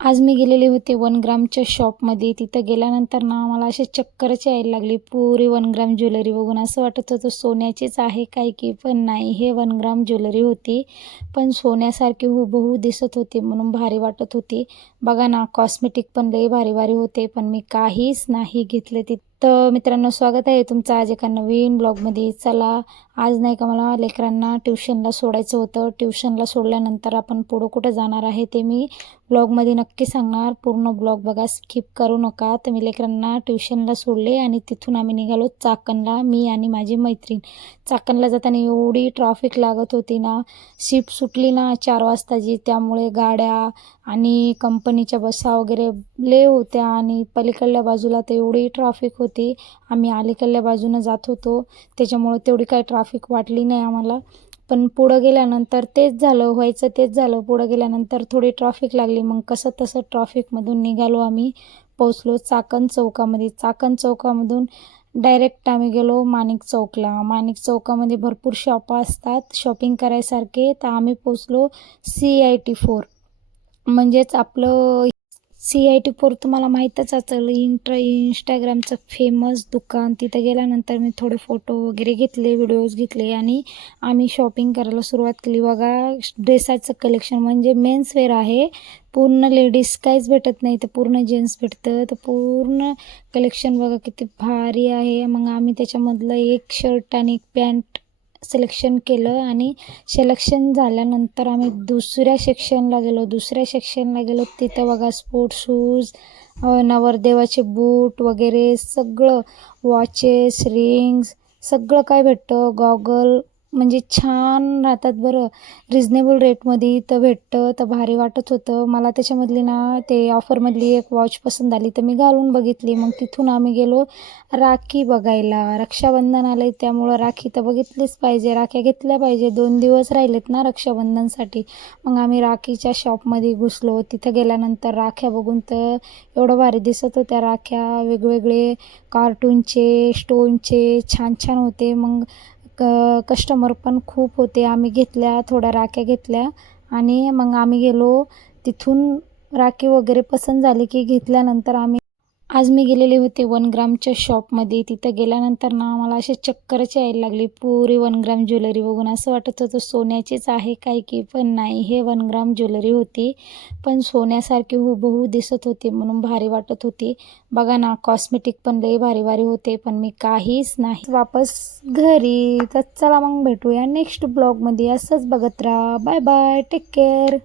आज मी गेलेले होते 1 ग्रामच्या शॉपमध्ये. तिथं गेल्यानंतर ना मला अशी चक्करच यायला लागली. पुरी 1 ग्राम ज्वेलरी बघून असं वाटत होतं सोन्याचीच आहे काय की, पण नाही, हे 1 ग्राम ज्वेलरी होती. पण सोन्यासारखी हुबहू दिसत होती म्हणून भारी वाटत होती. बघा ना, कॉस्मेटिक पण लई भारी भारी होते, पण मी काहीच नाही घेतले. तर मित्रांनो, स्वागत आहे तुमचं आज एका नवीन ब्लॉगमध्ये. चला, आज नाही का मला लेकरांना ट्युशनला सोडायचं होतं. ट्युशनला सोडल्यानंतर आपण पुढं कुठं जाणार आहे ते मी ब्लॉगमध्ये नक्की सांगणार. पूर्ण ब्लॉग बघा, स्किप करू नका. तर मी लेकरांना ट्युशनला सोडले आणि तिथून आम्ही निघालो चाकणला, मी आणि माझी मैत्रीण. चाकणला जाताना एवढी ट्रॅफिक लागत होती ना, शिफ्ट सुटली ना 4 वाजताची, त्यामुळे गाड्या आणि कंपनीच्या बसा वगैरे लय होत्या आणि पलीकडल्या बाजूला तर एवढी ट्रॅफिक होती. आम्ही अलीकडल्या बाजूनं जात होतो, त्याच्यामुळं तेवढी काही ट्रॅफिक वाटली नाही आम्हाला. पण पुढं गेल्यानंतर तेच झालं, व्हायचं तेच झालं. पुढं गेल्यानंतर थोडी ट्रॅफिक लागली. मग कसं तसं ट्रॅफिकमधून निघालो आम्ही. पोचलो चाकण चौकामध्ये. चाकण चौकामधून डायरेक्ट आम्ही गेलो माणिक चौकला. माणिक चौकामध्ये भरपूर शॉप असतात शॉपिंग करायसारखे. तर आम्ही पोचलो CIT4, म्हणजेच आपलं CIT4 तुम्हाला माहीतच असेल, इंस्टाग्रामचं फेमस दुकान. तिथं गेल्यानंतर मी थोडे फोटो वगैरे घेतले, व्हिडिओज घेतले आणि आम्ही शॉपिंग करायला सुरुवात केली. बघा, ड्रेसाचं कलेक्शन म्हणजे मेन्सवेअर आहे. पूर्ण लेडीज काहीच भेटत नाही, तर पूर्ण जेंट्स भेटतं. तर पूर्ण कलेक्शन बघा किती भारी आहे. मग आम्ही त्याच्यामधलं एक शर्ट आणि एक पॅन्ट सिलेक्शन केलं आणि सिलेक्शन झाल्यानंतर आम्ही दुसऱ्या सेक्शनला गेलो. तिथं बघा स्पोर्ट्स शूज, नवरदेवाचे बूट वगैरे सगळं, वॉचेस, रिंग्स सगळं काय भेटतं. गॉगल म्हणजे छान राहतात बरं, रिजनेबल रेटमध्ये इथं भेटतं. तर भारी वाटत होतं मला. त्याच्यामधली ना ते ऑफरमधली एक वॉच पसंत आली, तर मी घालून बघितली. मग तिथून आम्ही गेलो राखी बघायला. रक्षाबंधन आलं आहे त्यामुळं राखी तर बघितलीच पाहिजे, राख्या घेतल्या पाहिजे. 2 दिवस राहिलेत ना रक्षाबंधनसाठी. मग आम्ही राखीच्या शॉपमध्ये घुसलो. तिथं गेल्यानंतर राख्या बघून तर एवढं भारी दिसत होत्या राख्या. वेगवेगळे कार्टूनचे, स्टोनचे छान छान होते. मग कस्टमर पण खूप होते. आम्ही घेतल्या, थोड्या राख्या घेतल्या आणि मग आम्ही गेलो. तिथून राखी वगैरे पसंत झाली की घेतल्यानंतर आज मी गेलेले होते 1 ग्रामच्या शॉपमध्ये. तिथं गेल्यानंतर ना मला अशी चक्करच यायला लागली. पुरी 1 ग्राम ज्वेलरी बघून असं वाटत होतं सोन्याचीच आहे काय की, पण नाही, हे 1 ग्राम ज्वेलरी होती. पण सोन्यासारखी हुबहू दिसत होती म्हणून भारी वाटत होती. बघा ना, कॉस्मेटिक पण लई भारी भारी होते, पण मी काहीच नाही. वापस घरी. तर चला मग भेटूया नेक्स्ट ब्लॉगमध्ये. असंच बघत राहा. Bye bye, take care.